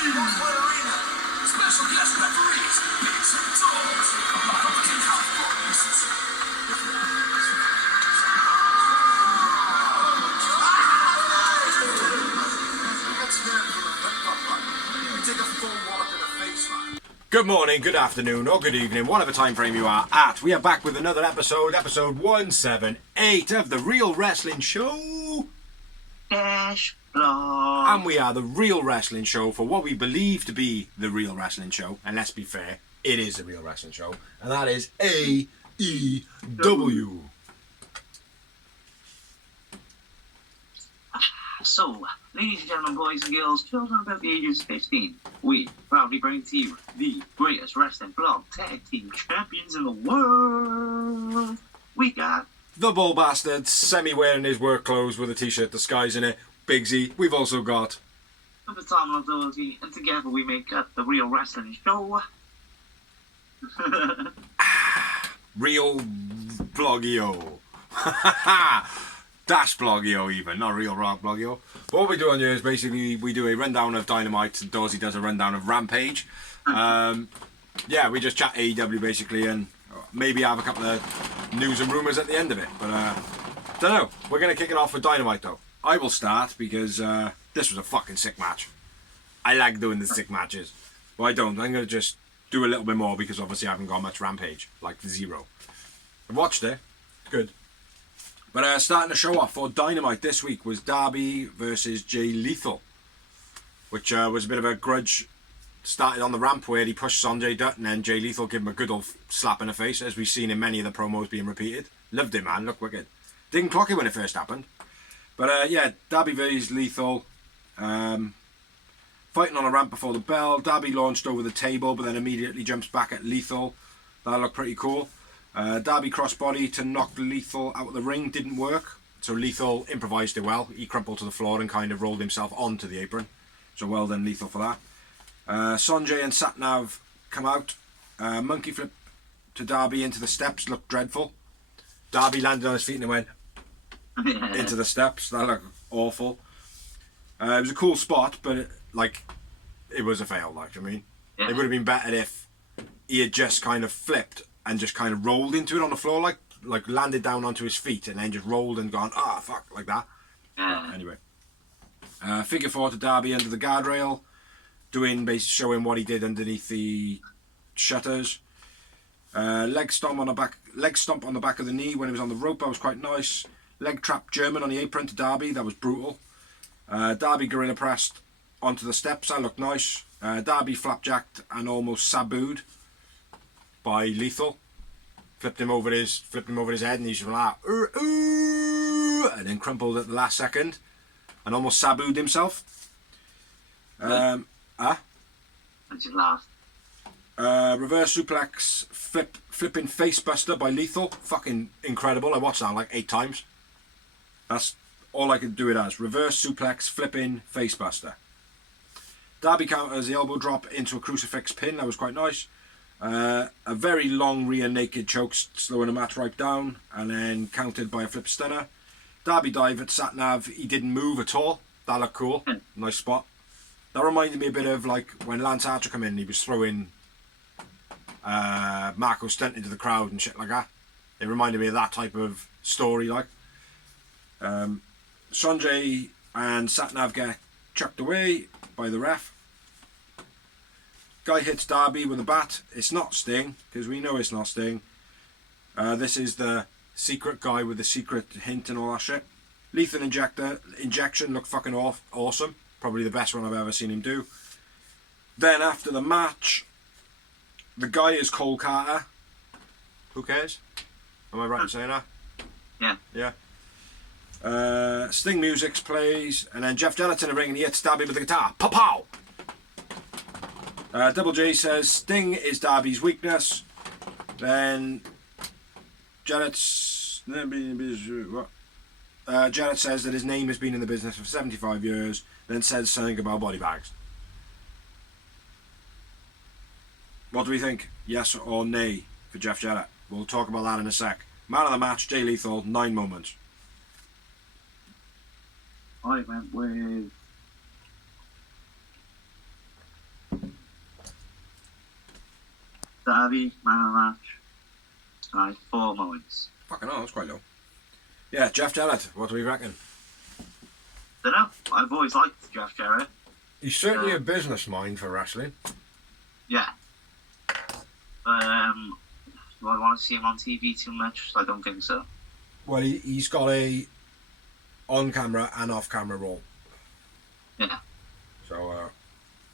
Special guest referees, bigs and talls, Republican Cowboys. Good morning, good afternoon, or good evening, whatever time frame you are at. We are back with another episode 178 of The Real Wrestling Show. And we are The Real Wrestling Show for what we believe to be The Real Wrestling Show. And let's be fair, it is The Real Wrestling Show. And that is AEW. So, ladies and gentlemen, boys and girls, children above the ages of 15, we proudly bring to you the greatest wrestling blog tag team champions in the world. We got the Bull Bastard, semi-wearing his work clothes with a t-shirt disguising it, Big Z. We've also got the Phenomenal Ability, and together we make up the Real Wrestling Show. Real Bloggio. Dash Bloggio even, not Real Rock Bloggio. But what we do on here is basically we do a rundown of Dynamite, and Dorsey does a rundown of Rampage. Yeah, we just chat AEW basically, and maybe have a couple of news and rumours at the end of it. But don't know. We're going to kick it off with Dynamite though. I will start because this was a fucking sick match. I like doing the sick matches. Well, I don't. I'm going to just do a little bit more because obviously I haven't got much Rampage, like zero. I've watched it. Good. But starting the show off for Dynamite this week was Darby versus Jay Lethal, which was a bit of a grudge. Started on the ramp where he pushed Sanjay Dutt and then Jay Lethal gave him a good old slap in the face, as we've seen in many of the promos being repeated. Loved it, man. Looked wicked. Didn't clock it when it first happened. But yeah, Darby versus Lethal. Fighting on a ramp before the bell. Darby launched over the table but then immediately jumps back at Lethal. That looked pretty cool. Darby crossbody to knock Lethal out of the ring didn't work, so Lethal improvised it well. He crumpled to the floor and kind of rolled himself onto the apron, so well done Lethal for that. Sanjay and Satnav come out. Monkey flip to Darby into the steps, looked dreadful. Darby landed on his feet and went into the steps. That looked awful. It was a cool spot, but it was a fail. It would have been better if he had just kind of flipped and just kind of rolled into it on the floor, like landed down onto his feet and then just rolled and gone, fuck, like that. Anyway. Figure four to Darby under the guardrail, showing what he did underneath the shutters. Leg stomp on the back of the knee when he was on the rope. That was quite nice. Leg trap German on the apron to Darby. That was brutal. Darby gorilla pressed onto the steps. That looked nice. Darby flapjacked and almost sabooed by Lethal. Flipped him over his head and he's like, and then crumpled at the last second and almost sabooed himself. And you laughed. Reverse suplex flipping facebuster by Lethal. Fucking incredible. I watched that like 8 times. That's all I could do it as. Reverse suplex flipping facebuster. Darby counters the elbow drop into a crucifix pin. That was quite nice. A very long rear naked choke, slowing the match right down, and then countered by a flip stunner. Darby dive at Satnav. He didn't move at all. That looked cool. Nice spot. That reminded me a bit of like when Lance Archer came in. He was throwing Marco Stunt into the crowd and shit like that. It reminded me of that type of story. Sanjay and Satnav get chucked away by the ref. Guy hits Darby with a bat. It's not Sting, because we know it's not Sting. This is the secret guy with the secret hint and all that shit. Lethal injection looked fucking awesome. Probably the best one I've ever seen him do. Then after the match, the guy is Cole Carter. Who cares? Am I right in saying that? Yeah. Yeah. Sting music plays, and then Jeff Jarrett's in the ring and he hits Darby with the guitar. Pow! Double J says Sting is Darby's weakness. Then Jarrett says that his name has been in the business for 75 years. Then says something about body bags. What do we think? Yes or nay for Jeff Jarrett? We'll talk about that in a sec. Man of the match, Jay Lethal, 9 moments. I went with Darby, man of the match. Right, 4 moments. Fucking hell, that's quite low. Yeah, Jeff Jarrett, what do we reckon? Dunno, I've always liked Jeff Jarrett. He's certainly a business mind for wrestling. Yeah. But, do I want to see him on TV too much? I don't think so. Well, he's got a on-camera and off-camera role. Yeah. So,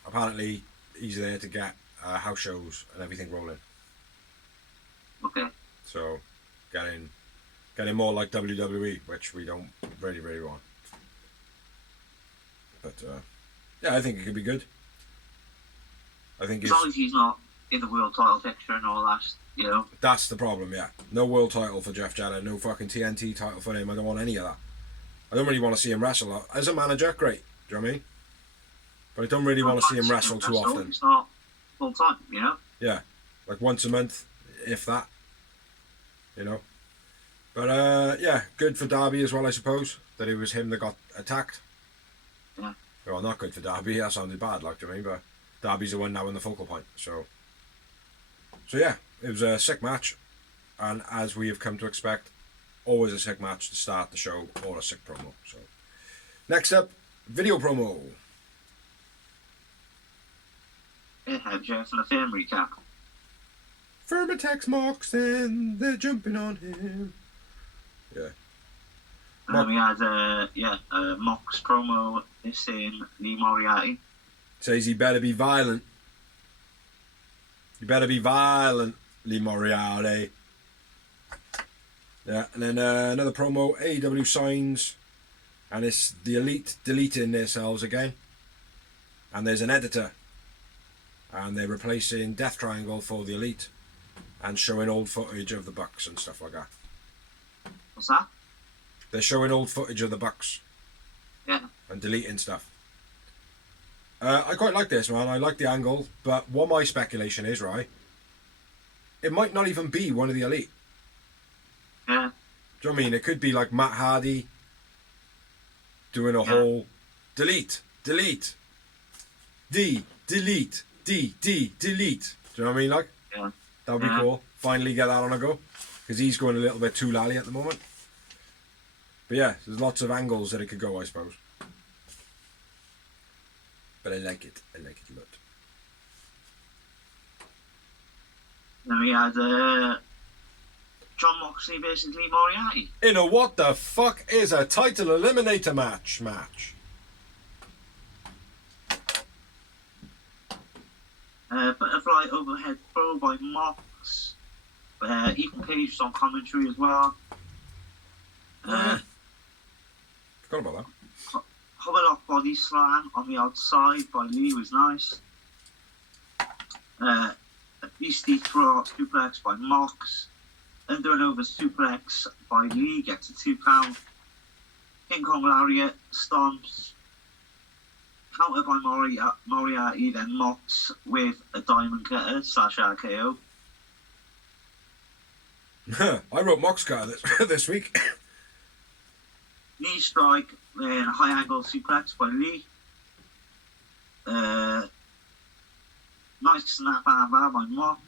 apparently, he's there to get house shows and everything rolling. Okay. So, getting more like WWE, which we don't really, really want. But, yeah, I think it could be good. I think as long as he's not in the world title picture and all that, you know. That's the problem, yeah. No world title for Jeff Jarrett, no fucking TNT title for him. I don't want any of that. I don't really want to see him wrestle. As a manager, great. Do you know what I mean? But I don't really want to see him wrestle too often. It's not full time, you know? Yeah. Like once a month, if that. You know? But, yeah, good for Darby as well, I suppose. That it was him that got attacked. Yeah. Well, not good for Darby. That sounded bad, like, do you know what I mean? But Darby's the one now in the focal point, so yeah, it was a sick match, and as we have come to expect, always a sick match to start the show or a sick promo. So next up, video promo. It had Jeff and a film recap. Firm attacks Mox and they're jumping on him. Yeah. And then we had a Mox promo missing Lee Moriarty. Says he better be violent. You better be violent, Lee Moriarty. Yeah, and then another promo, AEW signs, and it's the Elite deleting themselves again. And there's an editor, and they're replacing Death Triangle for the Elite, and showing old footage of the Bucks and stuff like that. What's that? They're showing old footage of the Bucks. Yeah. And deleting stuff. I quite like this, man. I like the angle, but what my speculation is, right, it might not even be one of the Elite. Yeah. Do you know what I mean? It could be like Matt Hardy doing a whole delete, delete, delete, delete. Do you know what I mean? Like, Yeah. that would be cool. Finally get that on a go, because he's going a little bit too lally at the moment. But yeah, there's lots of angles that it could go, I suppose. But I like it. I like it a lot. Then we had John Moxley versus Lee Moriarty. In a what the fuck is a title eliminator match? Butterfly overhead throw by Mox. Ethan Page was on commentary as well. Forgot about that. Hoverlock body slam on the outside by Lee was nice. A beastie throw out suplex by Mox. Under and over suplex by Lee gets a 2 count. King Kong lariat stomps. Counter by Moriarty, then Mox with a diamond cutter / RKO. I wrote Mox cutter this week. Knee strike, then high angle suplex by Lee. Nice snap armbar by Mox.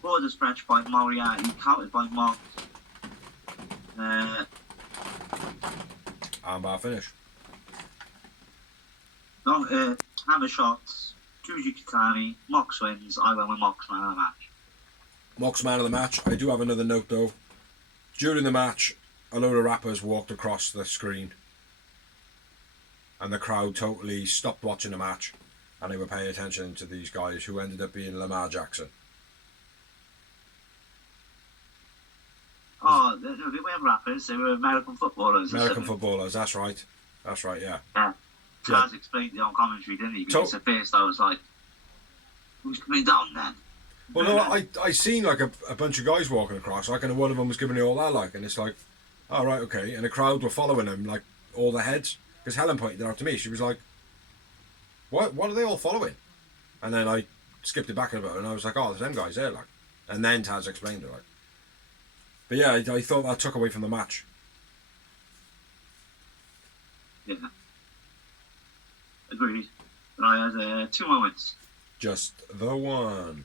Border stretch by Moriarty, countered by Mox. Armbar finish. Hammer shots, Juju Kitani, Mox wins. I went with Mox man of the match. Mox man of the match. I do have another note though. During the match, a load of rappers walked across the screen, and the crowd totally stopped watching the match, and they were paying attention to these guys who ended up being Lamar Jackson. Oh, they weren't rappers, they were American footballers. American footballers, that's right, yeah. Yeah. Taz explained it on commentary, didn't he? Because at first I was like, who's coming down then? Well, no, I seen like a bunch of guys walking across, like, and one of them was giving it all that, like, and it's like, oh, right, okay, and the crowd were following him, like, all the heads, because Helen pointed it out to me. She was like, what are they all following? And then I skipped it back a bit, and I was like, oh, there's them guys there, like, and then Taz explained it, like. But yeah, I thought that took away from the match. Yeah. Agreed. But I had 2 moments. Just the one.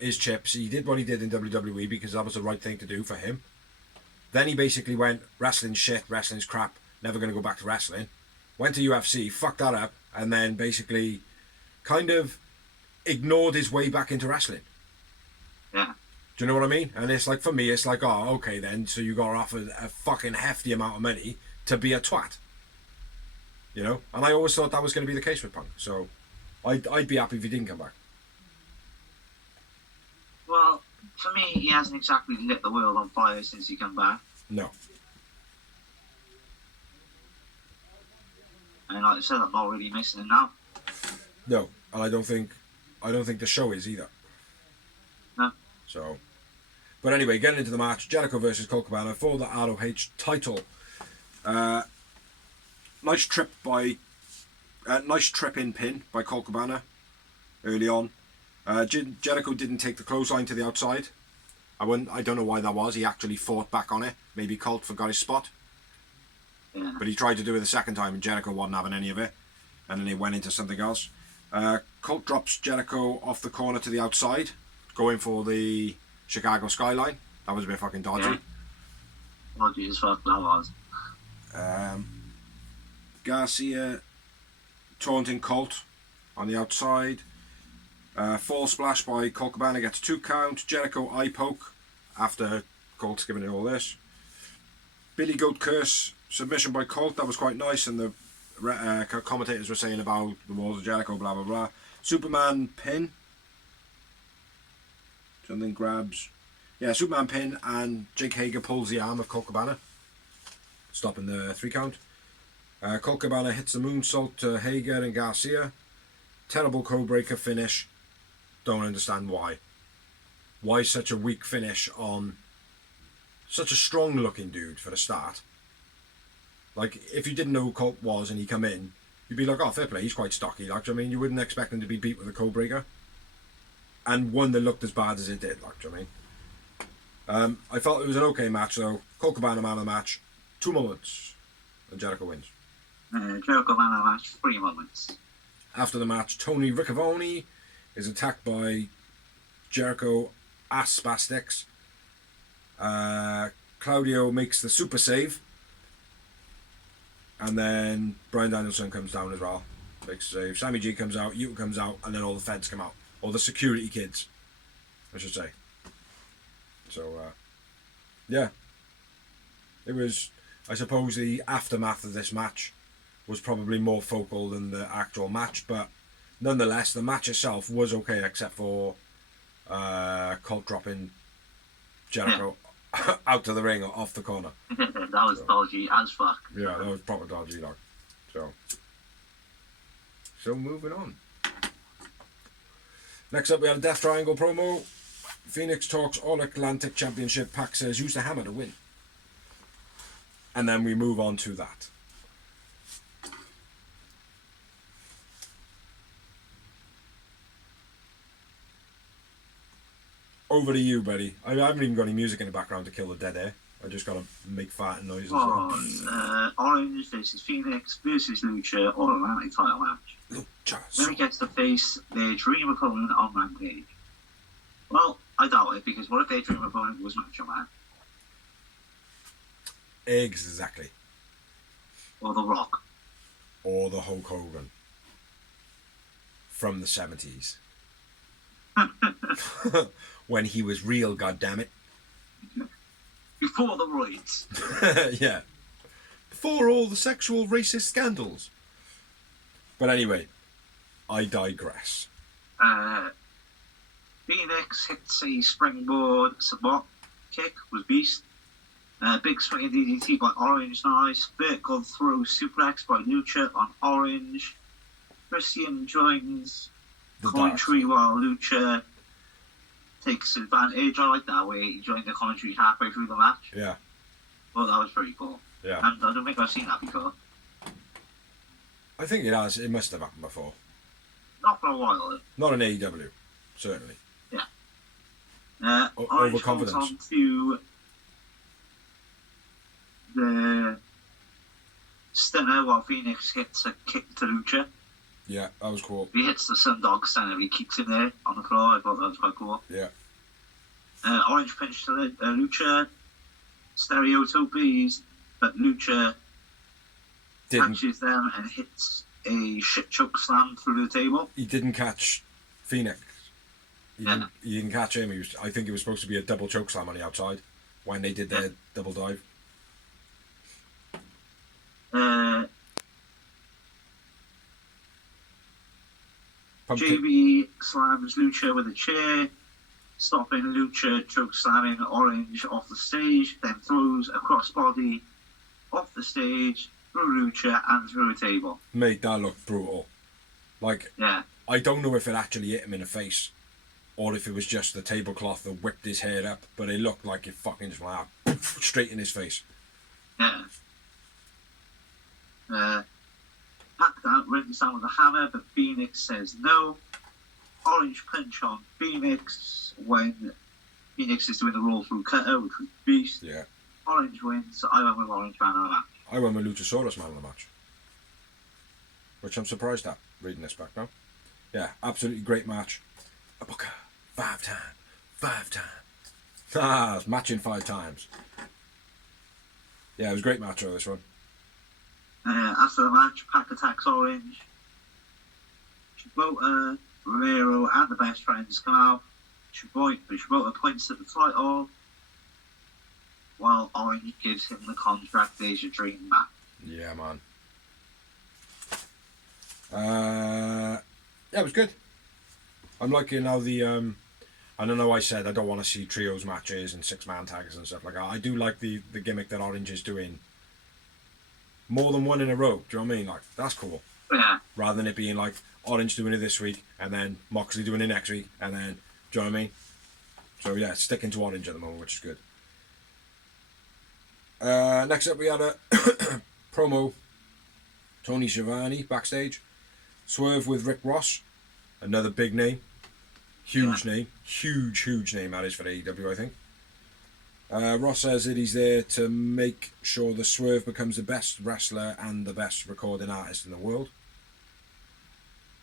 his chips. He did what he did in WWE because that was the right thing to do for him. Then he basically went, wrestling's shit, wrestling's crap, never going to go back to wrestling. Went to UFC, fucked that up, and then basically kind of ignored his way back into wrestling. Yeah. Do you know what I mean? And it's like, for me, it's like, oh, okay then, so you got offered a fucking hefty amount of money to be a twat. You know? And I always thought that was going to be the case with Punk. So I'd be happy if he didn't come back. Well, for me, he hasn't exactly lit the world on fire since he come back. No. And like I said, I'm not really missing him now. No. And I don't think the show is either. No. So, but anyway, getting into the match, Jericho versus Colt Cabana for the ROH title. Nice trip in pin by Colt Cabana early on. Jericho didn't take the clothesline to the outside. I don't know why that was. He actually fought back on it. Maybe Colt forgot his spot. Yeah. But he tried to do it the second time and Jericho wasn't having any of it. And then he went into something else. Colt drops Jericho off the corner to the outside, going for the Chicago skyline. That was a bit fucking dodgy. Yeah. Dodgy as fuck, that was. Garcia taunting Colt on the outside. Fall splash by Colt Cabana gets 2 count. Jericho eye poke after Colt's giving it all this. Billy Goat curse submission by Colt. That was quite nice, and the commentators were saying about the walls of Jericho, blah blah blah. Superman pin. Something grabs. Yeah, Superman pin, and Jake Hager pulls the arm of Colt Cabana, stopping the 3 count. Colt Cabana hits the moonsault to Hager and Garcia. Terrible codebreaker finish. Don't understand why. Why such a weak finish on such a strong looking dude for a start? Like, if you didn't know who Colt was and he come in, you'd be like, oh, fair play, he's quite stocky. Like, I mean, you wouldn't expect him to be beat with a codebreaker. And one that looked as bad as it did, like, do you know what I mean? I felt it was an okay match, though. Colt Cabana man of the match. 2 moments. And Jericho wins. Jericho man of the match, 3 moments. After the match, Tony Riccavoni is attacked by Jericho ass spastics. Claudio makes the super save. And then Bryan Danielson comes down as well. Makes a save. Sammy G comes out, Yuta comes out, and then all the feds come out. All the security kids, I should say. So, yeah. It was, I suppose, the aftermath of this match was probably more focal than the actual match, but nonetheless, the match itself was okay, except for Colt dropping Jericho out to the ring or off the corner. That was dodgy as fuck. Yeah, that was proper dodgy, like. So moving on. Next up, we had a Death Triangle promo. Phoenix talks All Atlantic Championship. Pac says, use the hammer to win. And then we move on to that. Over to you, buddy. I haven't even got any music in the background to kill the dead air. I just got to make farting noises. Orange versus Phoenix versus Lucha, All Atlantic title match. Lucha. Then he gets to face their dream opponent on Rampage. Well, I doubt it, because what if their dream opponent was Macho Man? Exactly. Or The Rock. Or the Hulk Hogan. From the 70s. When he was real, goddammit. Before the roids. Yeah. Before all the sexual racist scandals. But anyway, I digress. Phoenix hits a springboard sabot kick with Beast. Big swinging DDT by Orange Nice. Vertical throw suplex by Lucha on Orange. Christian joins commentary while Lucha takes advantage. I like that way. He joined the commentary halfway through the match. Yeah. Well, that was pretty cool. Yeah. And I don't think I've seen that before. I think it has. It must have happened before. Not for a while, though. Not in AEW, certainly. Yeah. Overconfidence. On to the stunner while Phoenix hits a kick to Lucha. Yeah, that was cool. He hits the Sundog center. He kicks in there on the floor. I thought that was quite cool. Yeah. Orange pinch to Lucha. Stereotopies, but Lucha catches them and hits a shit choke slam through the table. He didn't catch Phoenix. He didn't catch him. I think it was supposed to be a double choke slam on the outside when they did their double dive. JB slams Lucha with a chair, stopping Lucha choke slamming Orange off the stage, then throws a crossbody off the stage, through Lucha and through a table. Mate, that looked brutal. Like, yeah. I don't know if it actually hit him in the face or if it was just the tablecloth that whipped his head up, but it looked like it fucking just went out straight in his face. Yeah. Packed out, rings down with a hammer, but Phoenix says no. Orange punch on Phoenix when Phoenix is doing the roll through cutter, which was beast. Yeah. Orange wins. I went with Orange man of the match. I went with Luchasaurus man of the match, which I'm surprised at reading this back now. Yeah, absolutely great match. A booker, 5 times. Ah, it's matching 5 times. Yeah, it was a great match over this one. After the match, Pac attacks Orange. Shibota, Romero, and the best friends come out. Shibota points at the title, while Orange gives him the contract Deja Dream back. Yeah, man. Yeah, it was good. I'm liking how the I don't know. I said I don't want to see trios matches and 6-man tags and stuff like that. I do like the gimmick that Orange is doing. More than one in a row. Do you know what I mean? Like, that's cool. Yeah. Rather than it being like Orange doing it this week and then Moxley doing it next week and then, do you know what I mean? So yeah, sticking to Orange at the moment, which is good. Next up we had a promo. Tony Schiavone backstage. Swerve with Rick Ross. Another big name. Huge name. Huge name that is for AEW, I think. Ross says that he's there to make sure the Swerve becomes the best wrestler and the best recording artist in the world.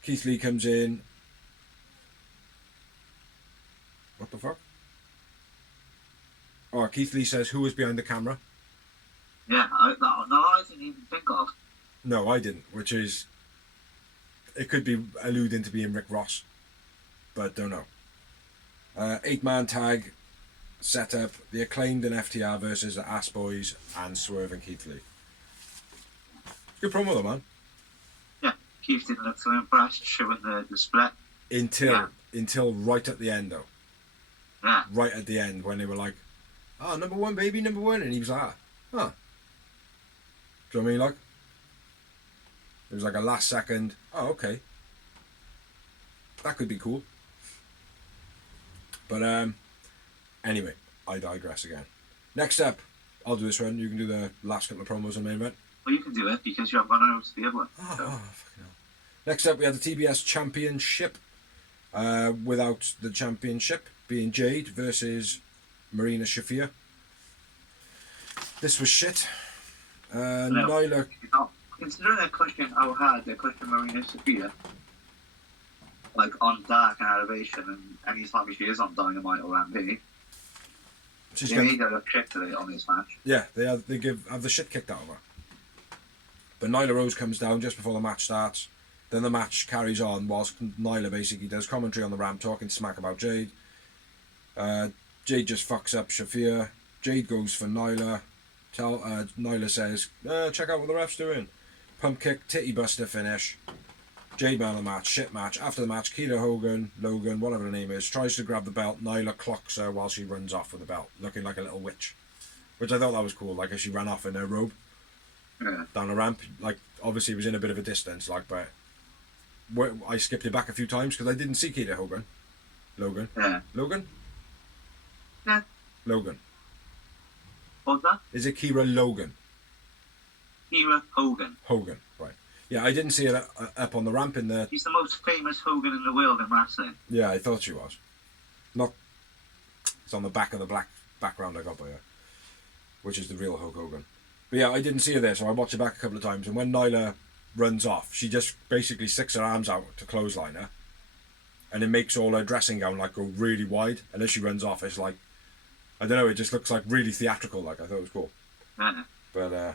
Keith Lee comes in. What the fuck? Oh, Keith Lee says, who was behind the camera? Yeah, I didn't even think of. No, I didn't, which is... It could be alluding to being Rick Ross, but don't know. 8-man tag setup, the Acclaimed and FTR versus the Ass Boys and Swerve and Keith Lee. Good promo though, man. Yeah, Keith didn't look so impressed showing the split. Until right at the end though. Yeah. Right at the end when they were like, oh, number 1 baby, number 1, and he was like, huh. Do you know what I mean? Like, it was like a last second, oh, okay. That could be cool. But anyway, I digress again. Next up, I'll do this one. You can do the last couple of promos on the main event. Well, you can do it because you haven't gone over to the other one. Oh, fucking hell. Next up, we had the TBS Championship. Without the championship being Jade versus Marina Shafir. This was shit. Nyla. Considering that Christian hard the Christian Marina Shafir, like on Dark and Elevation, and anytime she is on Dynamite or Rampage, they need to look shit today on this match. Yeah, they have the shit kicked out of her. But Nyla Rose comes down just before the match starts. Then the match carries on whilst Nyla basically does commentary on the ramp talking smack about Jade. Jade just fucks up Shafir. Jade goes for Nyla. Nyla says, check out what the ref's doing. Pump kick, titty buster finish. Jade man of the match, shit match. After the match, Logan, whatever the name is, tries to grab the belt. Nyla clocks her while she runs off with the belt, looking like a little witch. Which I thought that was cool, like as she ran off in her robe. Yeah. Down the ramp. Like, obviously it was in a bit of a distance, like, but I skipped it back a few times because I didn't see Logan. Yeah. Logan? Yeah. Logan. What's that? Is it Kira Logan? Kira Hogan. Hogan, right. Yeah, I didn't see it up on the ramp in the... She's the most famous Hogan in the world in wrestling. Yeah, I thought she was. Not... It's on the back of the black background I got by her, which is the real Hulk Hogan. But yeah, I didn't see her there, so I watched it back a couple of times, and when Nyla runs off. She just basically sticks her arms out to clothesline her, and it makes all her dressing gown like go really wide. And as she runs off, it's like, I don't know, it just looks like really theatrical. Like, I thought it was cool. But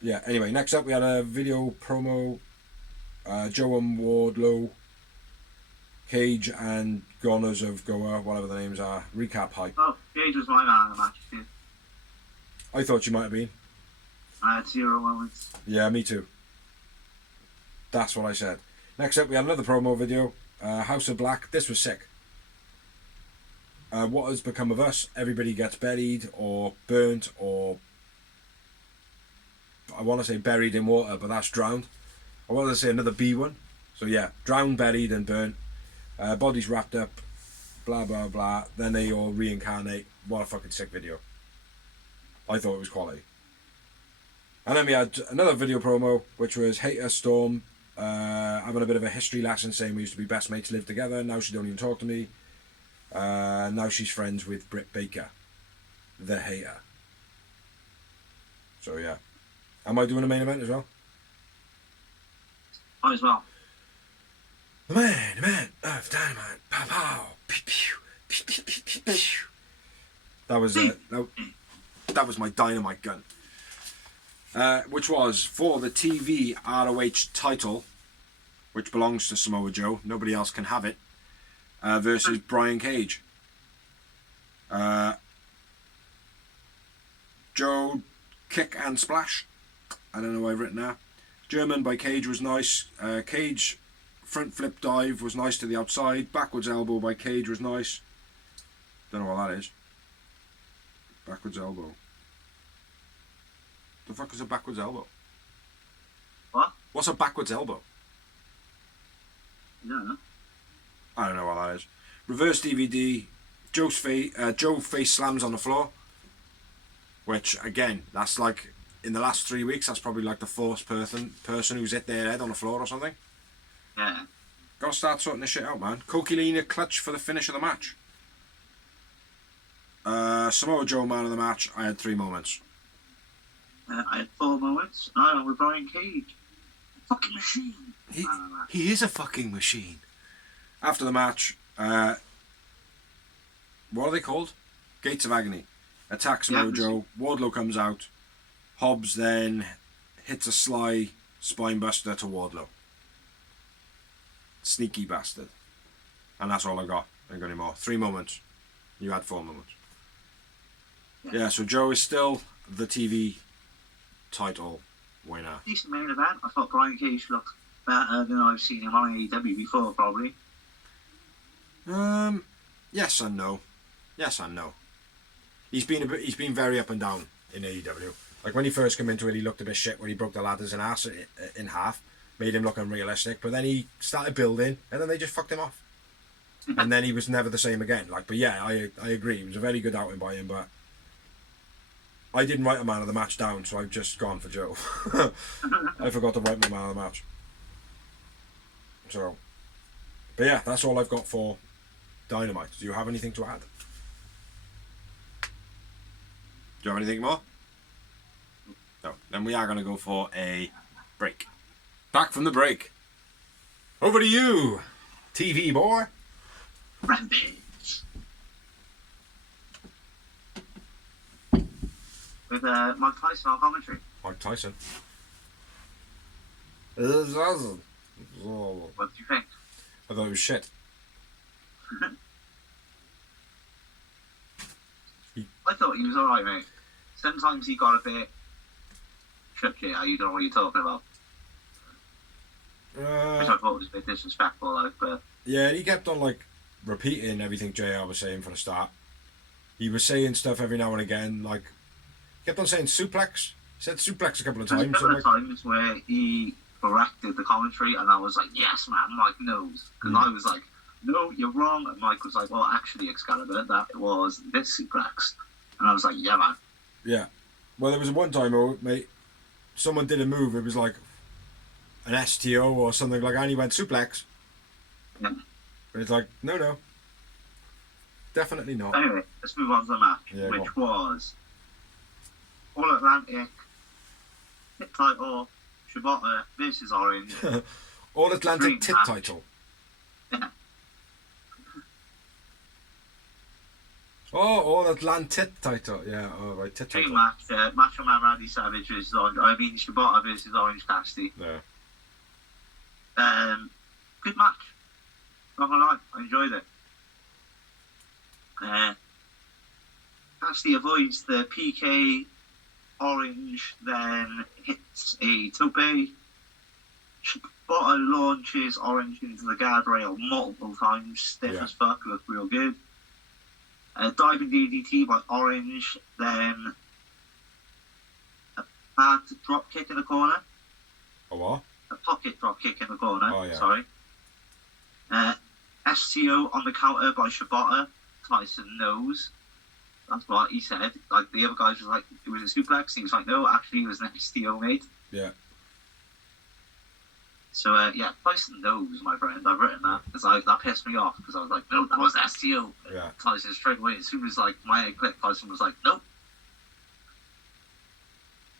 yeah. Anyway, next up we had a video promo. Joe and Wardlow, Cage and Gunners of Goa, whatever the names are. Recap hype. Oh, Cage was my man in the match, too. I thought you might have been. I had 0 moments. Yeah, me too. That's what I said. Next up, we had another promo video. House of Black. This was sick. What has become of us? Everybody gets buried or burnt or... I want to say buried in water, but that's drowned. I want to say another B one. So yeah, drowned, buried and burnt. Bodies wrapped up. Blah, blah, blah. Then they all reincarnate. What a fucking sick video. I thought it was quality. And then we had another video promo, which was Hater Storm having a bit of a history lesson, saying we used to be best mates, live together. Now she don't even talk to me. Now she's friends with Britt Baker, the hater. So yeah. Am I doing a main event as well? I as well. The man of Dynamite. Pow pow. Pew, pew, pew, pew, pew, pew, pew. That was my dynamite gun. Which was for the TV ROH title, which belongs to Samoa Joe. Nobody else can have it. Versus Brian Cage. Joe kick and splash. I don't know what I've written there. German by Cage was nice. Cage front flip dive was nice to the outside. Backwards elbow by Cage was nice. Don't know what that is. Backwards elbow. The fuck is a backwards elbow? What? What's a backwards elbow? I don't know. I don't know what that is. Reverse DVD. Joe face slams on the floor. Which, again, that's like... In the last 3 weeks, that's probably like the fourth person who's hit their head on the floor or something. Yeah. Gotta start sorting this shit out, man. Kokilina clutch for the finish of the match. Samoa Joe man of the match. I had 3 moments. I had 4 moments. I went with Brian Cage. Fucking machine. He is a fucking machine. After the match, what are they called? Gates of Agony. Attacks Samoa Joe. Wardlow comes out. Hobbs then hits a sly spinebuster to Wardlow. Sneaky bastard. And that's all I got. I ain't got any more. 3 moments. You had 4 moments. Yeah, so Joe is still the TV title winner. Decent main event. I thought Brian Cage looked better than I've seen him on AEW before, probably. Yes and no. Yes and no. He's been very up and down in AEW. Like when he first came into it, he looked a bit shit when he broke the ladders in half, made him look unrealistic. But then he started building, and then they just fucked him off. And then he was never the same again. Like, but yeah, I agree. It was a very good outing by him, but I didn't write a man of the match down, so I've just gone for Joe. I forgot to write my man of the match. So, but yeah, that's all I've got for Dynamite. Do you have anything to add? Do you have anything more? No. Then we are going to go for a break. Back from the break. Over to you, TV boy. Rampage. With Mike Tyson on commentary. Mike Tyson. What do you think? I thought it was shit. I thought he was alright, mate. Sometimes he got a bit trippy. You don't know what you're talking about. Which I thought was a bit disrespectful, like, but... Yeah, he kept on, like, repeating everything JR was saying for the start. He was saying stuff every now and again, like... He kept on saying suplex. He said suplex a couple of times. There's a couple of times where he corrected the commentary, and I was like, yes, man, Mike knows. Because I was like, no, you're wrong. And Mike was like, well, actually, Excalibur, that was this suplex. And I was like, yeah, man. Yeah. Well, there was one time, mate, someone did a move, it was like an STO or something like that, and he went suplex. Yeah. But it's like, no. Definitely not. Anyway, let's move on to the match, which was All Atlantic, hit title, Shibata versus Orange. All Atlantic Dream tit match. title. Yeah. Oh, All Atlantic title. Yeah, oh, right, tit Dream title. match. Macho Man Randy Savage versus Orange. I mean Shibata versus Orange Cassidy. Yeah. Good match. Not gonna lie, I enjoyed it. Cassidy avoids the PK. Orange then hits a tope. Shibata launches Orange into the guardrail multiple times. Stiff as fuck, looked real good. Diving DDT by Orange, then a bad drop kick in the corner. A what? A pocket drop kick in the corner. Oh, yeah. Sorry. STO on the counter by Shibata. Tyson knows. That's what he said. Like the other guys was like, it was a suplex. He was like, no, actually it was an STO, mate. Yeah. So yeah, Tyson knows, my friend. I've written that because that pissed me off because I was like, no, that was STO. Yeah. Tyson straight away, as soon as like my head clicked, Tyson was like, nope.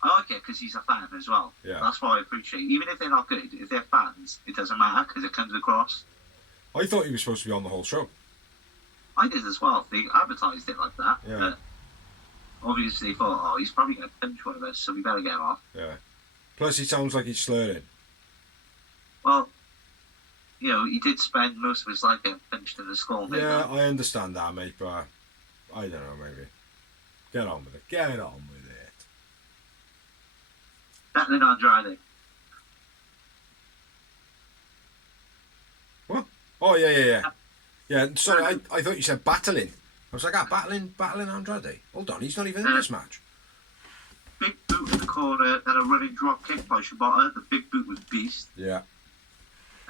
I like it because he's a fan as well. Yeah. That's what I appreciate. Even if they're not good, if they're fans, it doesn't matter because it comes across. I thought he was supposed to be on the whole show. I did as well. They advertised it like that. Yeah. But obviously they thought, oh, he's probably going to punch one of us, so we better get him off. Yeah. Plus, he sounds like he's slurring. Well, you know, he did spend most of his life getting pinched in the skull. Maybe. Yeah, I understand that, mate, but I don't know, maybe. Get on with it. Get on with it. Better than Andrade. What? Oh, yeah. Yeah, sorry, I thought you said battling. I was like, battling Andrade. Hold on, he's not even in this match. Big boot in the corner, then a running drop kick by Shibata. The big boot was beast. Yeah.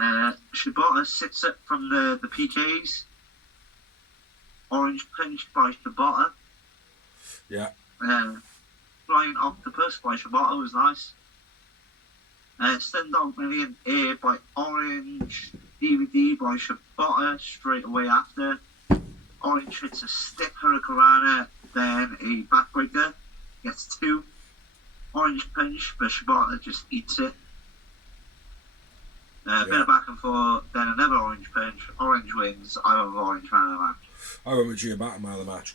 Shibata sits up from the PKs. Orange punch by Shibata. Yeah. Flying octopus by Shibata was nice. Stun Dog Million Air by Orange. DVD by Shibata straight away after. Orange hits a stiff Hurricanrana, then a backbreaker. Gets 2. Orange punch, but Shibata just eats it. Bit of back and forth, then another orange punch. Orange wins. I went with Orange man of the match. I went with Ciabatta man of the match.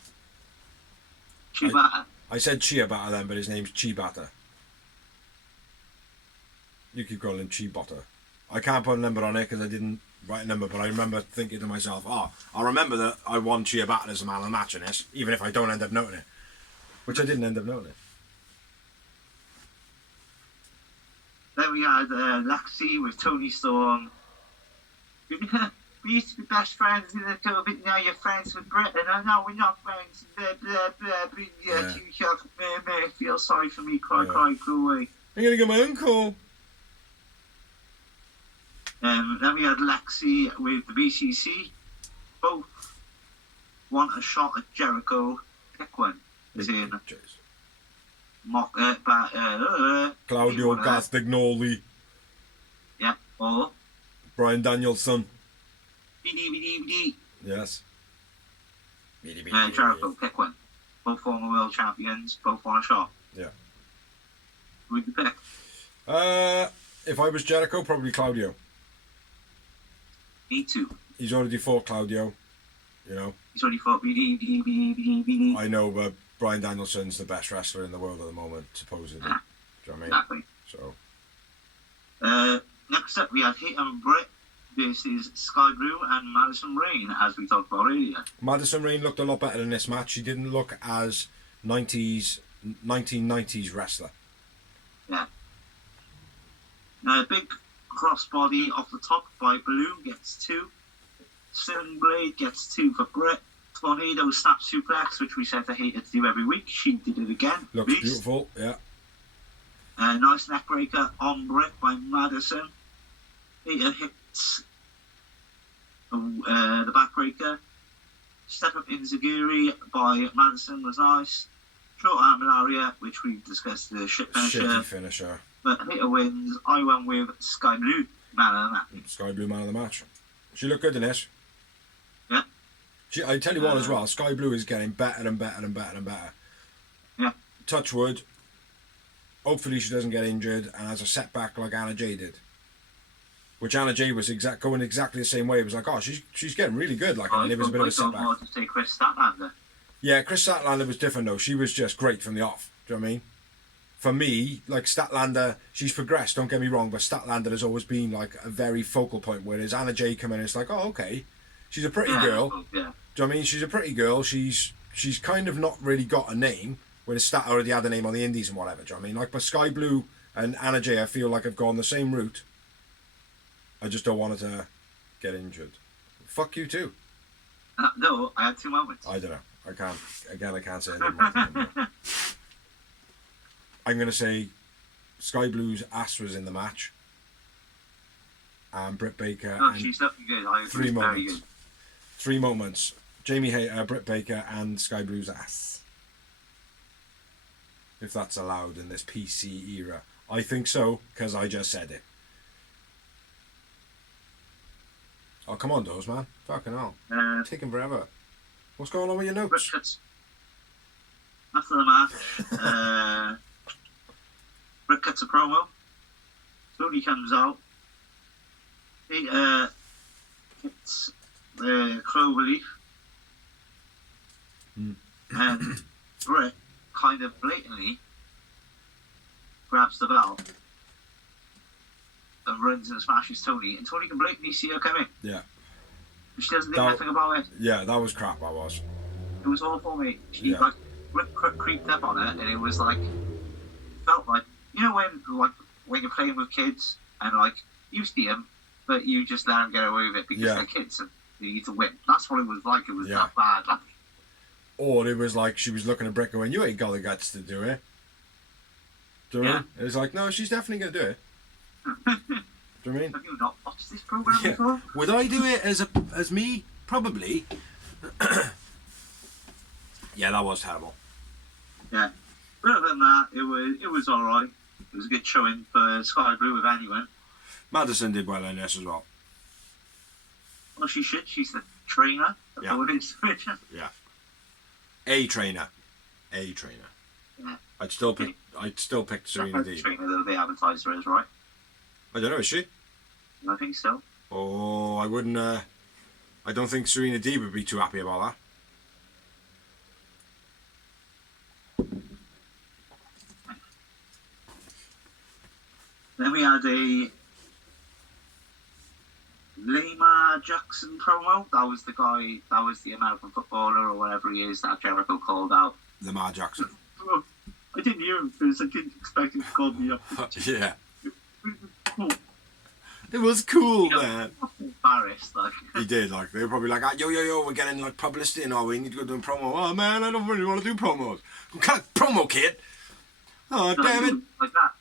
Shibata. I said Ciabatta then, but his name's Ciabatta. You keep calling him Ciabatta. I can't put a number on it because I didn't write a number, but I remember thinking to myself, I remember that I won Ciabatta as a man of the match in this, even if I don't end up noting it. Which I didn't end up noting it. Then we had Lexi with Tony Storm. We used to be best friends in the COVID, now you're friends with Britain. No, we're not friends. Blah, blah, blah. You feel sorry for me. Cry, go away. I'm going to get my uncle. Then we had Lexi with the BCC. Both want a shot at Jericho. Pick one. As in Claudio Castagnoli. Yeah, or Brian Danielson. BD. Yes. Jericho, pick one. Both former world champions, both want a shot. Yeah. Who would you pick? If I was Jericho, probably Claudio. Me too. He's already fought Claudio, you know. He's already fought BD. I know, but Brian Danielson's the best wrestler in the world at the moment, supposedly. Do you know what I mean? Exactly. So. Next up, we had Hit and Britt versus Sky Blue and Madison Rain, as we talked about earlier. Madison Rain looked a lot better in this match. She didn't look as 1990s wrestler. Yeah. Big crossbody off the top by Blue gets 2. Sterling Blade gets 2 for Britt. Tornado snap suplex, which we said to Hater to do every week. She did it again. Looks beautiful, yeah. Nice neck breaker on Britt by Madison. Hater hits the backbreaker. Step up Inzaguri by Madison was nice. Short arm Malaria, which we discussed, the shit finisher. Shitty finisher. But Hater wins. I went with Sky Blue man of the match. Sky Blue man of the match. She looked good in this. Yeah. I tell you what as well, Sky Blue is getting better and better and better and better. Yeah. Touch wood. hopefully she doesn't get injured and has a setback like Anna Jay did. Which Anna Jay was going exactly the same way. It was like, oh, she's getting really good. Like, and it was a bit of a setback. More to say Chris Statlander. Yeah, Chris Statlander was different though. She was just great from the off. Do you know what I mean? For me, like Statlander, she's progressed. Don't get me wrong, but Statlander has always been like a very focal point. Whereas Anna Jay come in, and it's like, oh, okay, she's a pretty girl. Yeah. Do you know what I mean? She's a pretty girl. She's kind of not really got a name. Whereas Stat already had a name on the Indies and whatever. Do you know what I mean? Like, but Sky Blue and Anna Jay, I feel like have gone the same route. I just don't want her to get injured. Fuck you too. No, I had 2 moments. I don't know. I can't. Again, I can't say anything more. I'm going to say Sky Blue's ass was in the match. And Britt Baker. No, and she's looking good. I agree. 3 Very moments. good. 3 moments. Jamie Hayter, Britt Baker, and Sky Blue's ass. If that's allowed in this PC era. I think so, because I just said it. Oh, come on, Doze, man. Fucking hell. Taking forever. What's going on with your notes? After the match, Rick cuts a promo. Tony comes out. He hits the clover leaf. And Rick kind of blatantly grabs the belt and runs and smashes Tony. And Tony can blatantly see her coming. Yeah. She doesn't think nothing about it. Yeah, that was crap, that was. It was awful, mate. She Rick creeped up on her, and it was like, felt like, you know when you're playing with kids and like you see them, but you just let them get away with it because they're kids and they need to win. That's what it was like. It was that bad. Like, or it was like she was looking at Brick going, "You ain't got the guts to do it." Do you know what I mean? It was like, no, she's definitely gonna do it. Do you know what I mean? Have you not watched this program before? Would I do it as me? Probably. Yeah, that was terrible. Yeah. But other than that, it was all right. It was a good showing for Sky Blue, if anyone. Madison did well in this as well. Well, she should. She's the trainer. Yeah. Yeah. A trainer. Yeah. I'd still pick Serena The Deeb. trainer that they advertise her as, right? I don't know, is she? I think so. Oh, I wouldn't. I don't think Serena Deeb would be too happy about that. Then we had a Lamar Jackson promo. That was the guy, that was the American footballer or whatever he is that Jericho called out. Lamar Jackson. I didn't hear him because I didn't expect him to call me up. Yeah. It was cool, man. Embarrassed, like. He did, like, they were probably like, yo, we're getting, like, publicity and all, we need to go do a promo. Oh, man, I don't really want to do promos. I'm kind of promo, kid. Oh, no, damn it. Like that.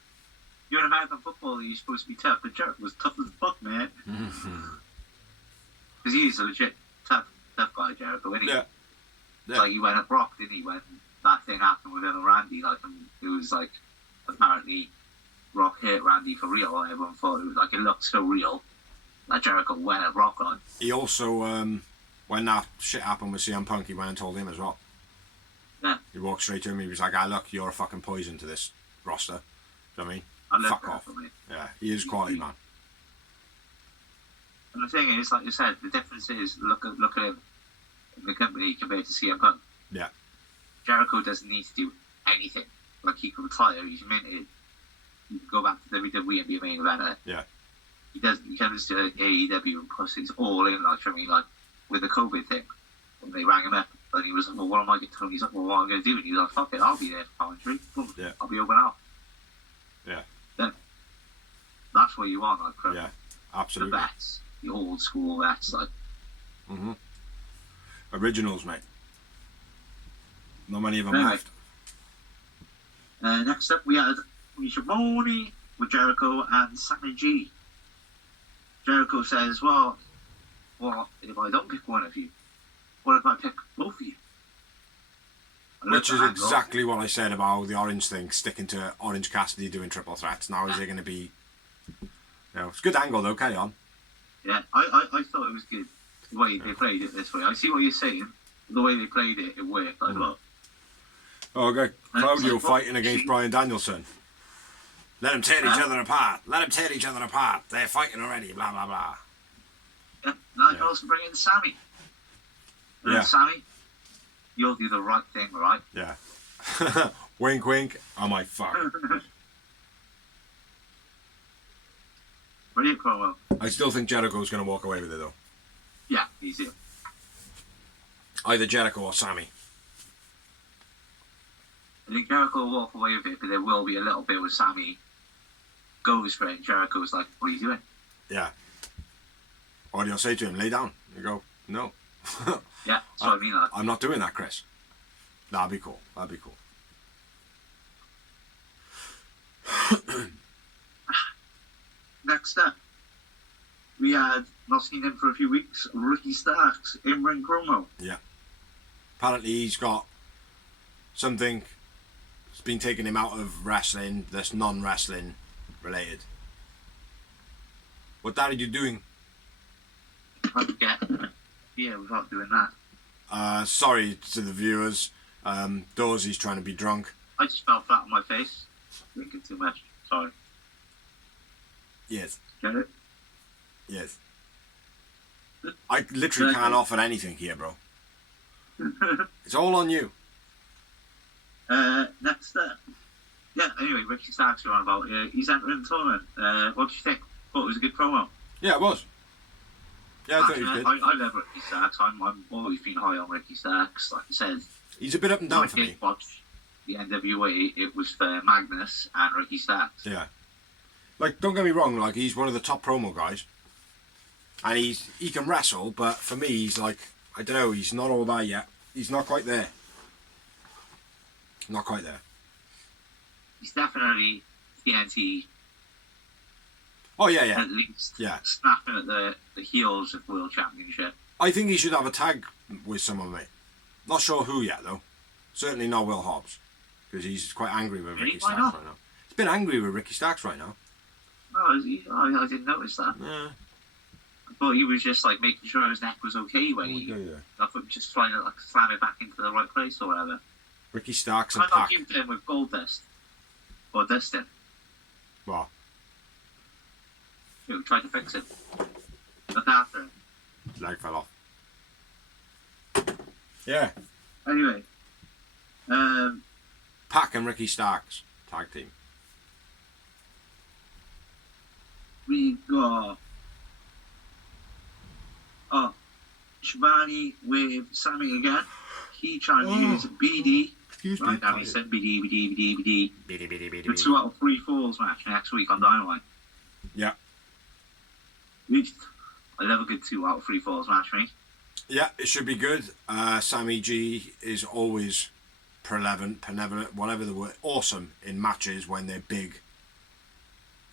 You're an American footballer, you're supposed to be tough, but Jericho was tough as fuck, man. Because he's a legit tough guy, Jericho, isn't he? Yeah. Like, he went at Brock, didn't he, when that thing happened with him and Randy, like, and it was, like, apparently Brock hit Randy for real, and everyone thought it was, like, it looked so real that Jericho went at Brock on. He also, when that shit happened with CM Punk, he went and told him as well. Yeah. He walked straight to him, he was like, look, you're a fucking poison to this roster. Do you know what I mean? I love Fuck off. Yeah, he is quality, man. And the thing is, like you said, the difference is, look at him in the company compared to CM Punk. Yeah. Jericho doesn't need to do anything. Like, he can retire, he's minted. He can go back to WWE and be a main eventer. Yeah. He doesn't. He comes to AEW and puts his all in. Like, I mean, like with the COVID thing, when they rang him up, and he was like, "Well, what am I going to tell him?" He's like, "Well, what am I going to do?" And he's like, "Fuck it, I'll be there for commentary. Boom, Yeah. I'll be over now." Yeah. Then that's what you want, like, from Yeah, the absolutely. vets, the old school vets, like. Originals, mate. Not many of them Anyway. left. Next up, we had Moni with Jericho and Sammy G. Jericho says, well, if I don't pick one of you, what if I pick both of you? Which is exactly what I said about the Orange thing, sticking to Orange Cassidy doing triple threats. Now is it going to be... it's a good angle though, carry on. Yeah, I thought it was good, the way they played it this way. I see what you're saying. The way they played it, it worked. I thought. Oh, okay. Claudio like, fighting against Bryan Danielson. Let them tear each Huh? other apart. Let them tear each other apart. They're fighting already. Blah blah blah. Yeah. Now you Yeah. can also bring in Sammy. And Yeah. then Sammy, you'll do the right thing, right? Yeah. Wink wink. Oh my fuck. Brilliant promo. I still think Jericho's going to walk away with it though. Yeah, easy. Either Jericho or Sammy. I think Jericho will walk away with it, but there will be a little bit with Sammy goes for it, and Jericho's like, what are you doing? Yeah. Or you'll say to him, lay down. You go, no. Yeah, that's what I mean. Like, I'm not doing that, Chris. That'd be cool. That'd be cool. next up, we had, not seen him for a few weeks, Ricky Starks in-ring promo. Yeah. Apparently he's got something that's been taking him out of wrestling that's non-wrestling related. What are you doing? I forget. Yeah, without doing that. Sorry to the viewers. Dawsy's trying to be drunk. I just fell flat on my face. Drinking too much. Sorry. Yes. Get it? Yes. I literally can't offer anything here, bro. It's all on you. Next up. Yeah, anyway, Ricky Starks you're on about. He's entering the tournament. What do you think? Thought it was a good promo. Yeah, it was. Yeah, I thought he was good. I love Ricky Starks. I'm always been high on Ricky Starks. Like I said, He's a bit up and down when for I me. did watch the NWA, it was for Magnus and Ricky Starks. Yeah. Like, don't get me wrong, like, he's one of the top promo guys. And he can wrestle, but for me, he's like, I don't know, he's not all that yet. He's not quite there. Not quite there. He's definitely TNT, Oh, yeah, yeah. at least, Yeah. snapping at the heels of World Championship. I think he should have a tag with someone, mate. Not sure who yet, though. Certainly not Will Hobbs. Because he's quite angry with Really? Ricky Why Starks not? right now. He's been angry with Ricky Starks right now. Oh, I didn't notice that. Yeah. I thought he was just like making sure his neck was okay when he. Yeah. I thought he was just trying to like slam it back into the right place or whatever. Ricky Starks I and thought Pac. you did him with Gold Dust or Dustin. Well, We tried to fix it. Look after him. his leg fell off. Yeah. Anyway, Pac and Ricky Starks. Tag team. we got Shivani with Sammy again. He trying to use BD. Excuse Right now he said BD. The 2 out of 3 falls match next week on Dynamite. Yeah. Which I love a good 2 out of 3 falls match, mate. Yeah, it should be good. Sammy G is always benevolent, whatever the word, awesome in matches when they're big.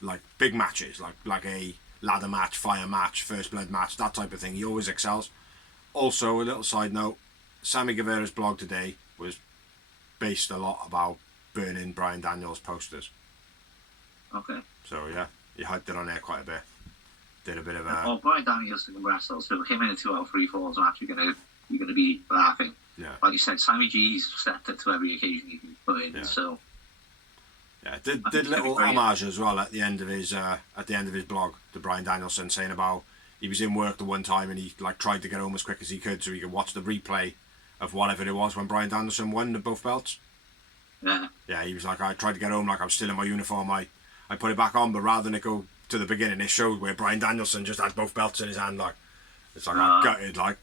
Like big matches, like a ladder match, fire match, first blood match, that type of thing. He always excels. Also, a little side note, Sammy Guevara's blog today was based a lot about burning Bryan Daniels posters. Okay. So yeah, he hyped it on there quite a bit. Did a bit of Oh, Brian Daniels can wrestle, so him in a 2 out of 3 falls match, you're gonna be laughing. yeah. Like you said, Sammy G's stepped up to every occasion he can put in. Yeah. So Yeah, I did think it's gonna be little brilliant. homage as well at the end of his blog to Bryan Danielson, saying about he was in work the one time and he like tried to get home as quick as he could so he could watch the replay of whatever it was when Bryan Danielson won the both belts. yeah, Yeah, he was like, I tried to get home like I was still in my uniform. I put it back on, but rather than it go to the beginning, it showed where Bryan Danielson just had both belts in his hand, like it's like I gutted, like.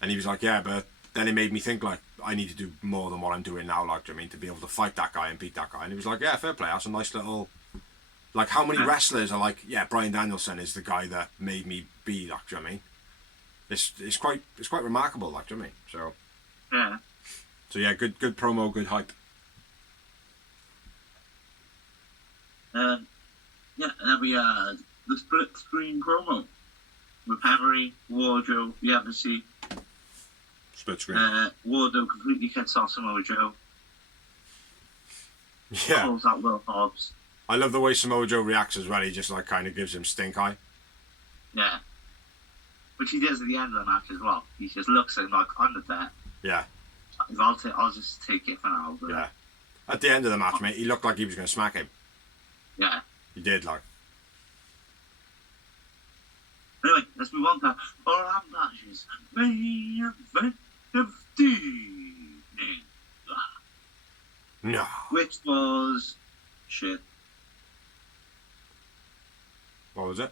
And he was like, yeah, but then it made me think like I need to do more than what I'm doing now, like, do you know what I mean, to be able to fight that guy and beat that guy. And he was like, yeah, fair play. That's a nice little, like, how many wrestlers are like, yeah, Bryan Danielson is the guy that made me be, like, do you know what I mean? It's quite remarkable, like, do you know what I mean? yeah. So yeah, good promo, good hype. Yeah, and then we had the split screen promo with Henry, Wardrobe, you haven't seen. Split screen. Wardrobe completely cuts off Samoa Joe. Yeah, Calls out Will Hobbs. I love the way Samoa Joe reacts as well. He just like kind of gives him stink eye. Yeah. Which he does at the end of the match as well. He just looks at him like, I'm the vet. Yeah, I'll just take it for now. But yeah. At the end of the match, mate, he looked like he was going to smack him. Yeah. He did, like. Anyway, let's move on to our matches. Main event of the evening. No. Which was shit. What was it?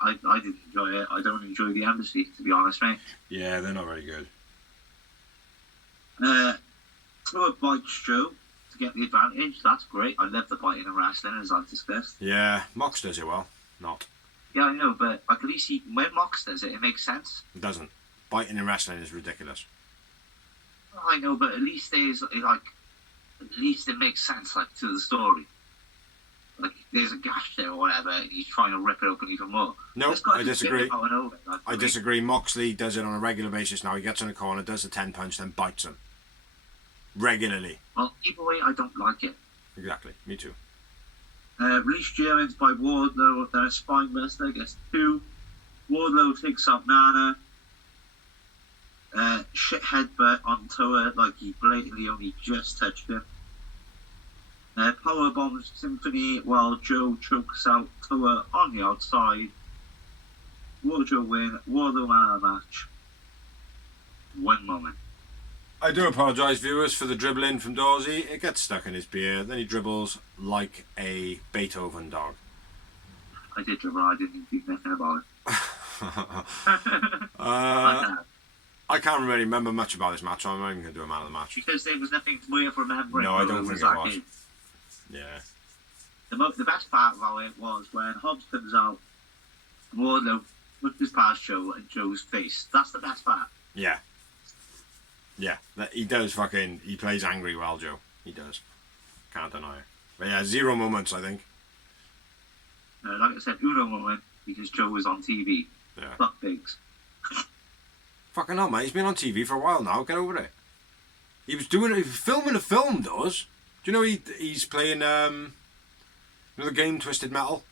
I didn't enjoy it. I don't enjoy the Embassy, to be honest, mate. Yeah, they're not very good. Throw bites Joe to get the advantage. That's great. I love the biting and wrestling, as I've discussed. Yeah, Mox does it well. Not. Yeah, I know, but like, at least when Mox does it, it makes sense. It doesn't. Biting and wrestling is ridiculous. I know, but at least there's like, at least it makes sense, like, to the story. Like, there's a gash there or whatever, and he's trying to rip it open even more. No, I disagree. Over, like, I disagree. Moxley does it on a regular basis now. He gets in the corner, does the 10 punch, then bites him. Regularly. Well, either way, I don't like it. Exactly. Me too. Release Germans by Wardlow, then a spinebuster gets 2. Wardlow takes out Nana. Shit headbutt on Toa, like he blatantly only just touched him. Power bombs Symphony while Joe chokes out Toa on the outside. Wardlow win. Wardlow man of the match. 1 moment. I do apologise, viewers, for the dribbling from Dorsey. It gets stuck in his beard, then he dribbles like a Beethoven dog. I did dribble, I didn't think nothing about it. I can't really remember much about this match, so I'm not even going to do a man of the match. Because there was nothing worth remembering. No, I don't think it was. Yeah. The best part about it was when Hobbs comes out, Wardlow pushes past Joe and Joe's face. That's the best part. Yeah. Yeah, he does fucking... He plays angry well, Joe. He does. Can't deny it. But yeah, 0 moments, I think. Like I said, uno moment, because Joe was on TV. Yeah. Fuck pigs. Fucking hell, mate. He's been on TV for a while now. Get over it. He was filming a film, does. Do you know he's playing, the game Twisted Metal?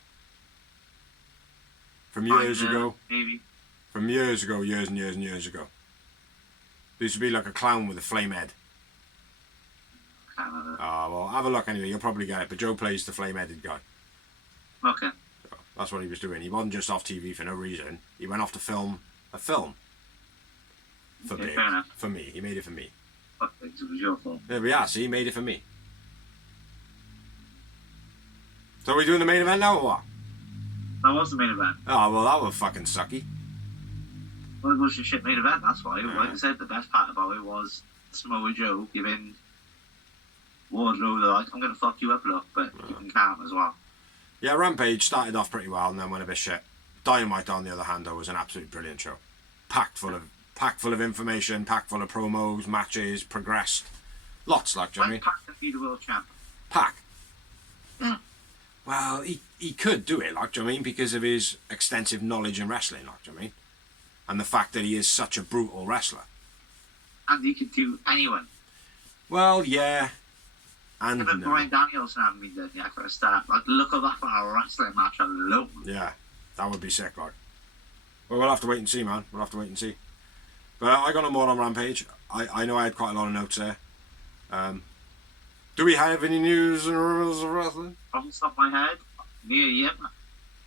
From years ago. Maybe. From years ago, years and years and years ago. There used to be like a clown with a flame head. Well, have a look anyway. You'll probably get it. But Joe plays the flame-headed guy. Okay. So that's what he was doing. He wasn't just off TV for no reason. He went off to film a film. For me. Fair enough. For me. He made it for me. Fuck pigs, it was your fault. There we are. See, he made it for me. So are we doing the main event now or what? That was the main event. Oh, well, that was fucking sucky. Well, it was your shit main event, that's why. Like I said, the best part about it was Samoa Joe giving Wardlow the, like, I'm going to fuck you up look, but you can calm as well. Yeah, Rampage started off pretty well and then went a bit shit. Dynamite, on the other hand, though, was an absolutely brilliant show. Packed full of information, packed full of promos, matches, progressed. Lots, like, do you know what I mean? Pac can be the world champ. Pac? Yeah. Well, he could do it, like, do you know what I mean? Because of his extensive knowledge in wrestling, like, do you know what I mean? And the fact that he is such a brutal wrestler. And he could do anyone. Well, yeah. And Even Brian Danielson hadn't been done yet for a start. Like, look at that for a wrestling match alone. Yeah, that would be sick, like. Well, we'll have to wait and see, man. We'll have to wait and see. But I got no more on Rampage. I know I had quite a lot of notes there. Do we have any news and rumors of wrestling? Off the top of my head, Mia Yim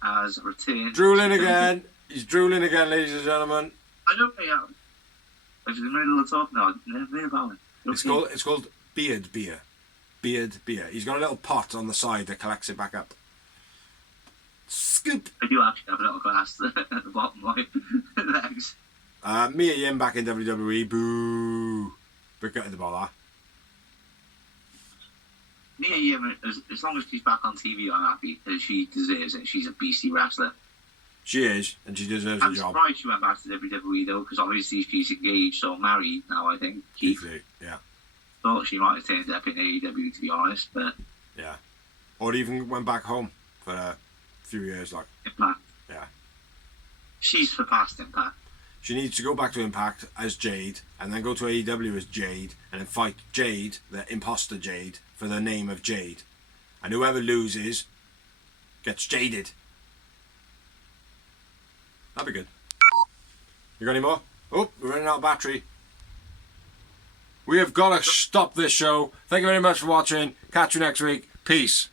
has returned. Drooling again. He's drooling again, ladies and gentlemen. I don't think I'm in the middle of talking now. Never about it. It's called beard beer. Beard beer. He's got a little pot on the side that collects it back up. Scoop. I do actually have a little glass at the bottom of my legs. Mia Yim back in WWE. Boo. But gutted about that. Mia Yim, as long as she's back on TV, I'm happy. She deserves it. She's a beastly wrestler. She is, and she deserves a I'm job. surprised she went back to WWE though, because obviously she's engaged or married now. I think Keith. Yeah. Thought she might have turned up in AEW, to be honest, but yeah, or even went back home for a few years, like. Impact. Yeah. She's for past Impact. She needs to go back to Impact as Jade, and then go to AEW as Jade, and then fight Jade, the imposter Jade, for the name of Jade, and whoever loses gets jaded. That'd be good. You got any more? Oh, we're running out of battery. We have got to stop this show. Thank you very much for watching. Catch you next week. Peace.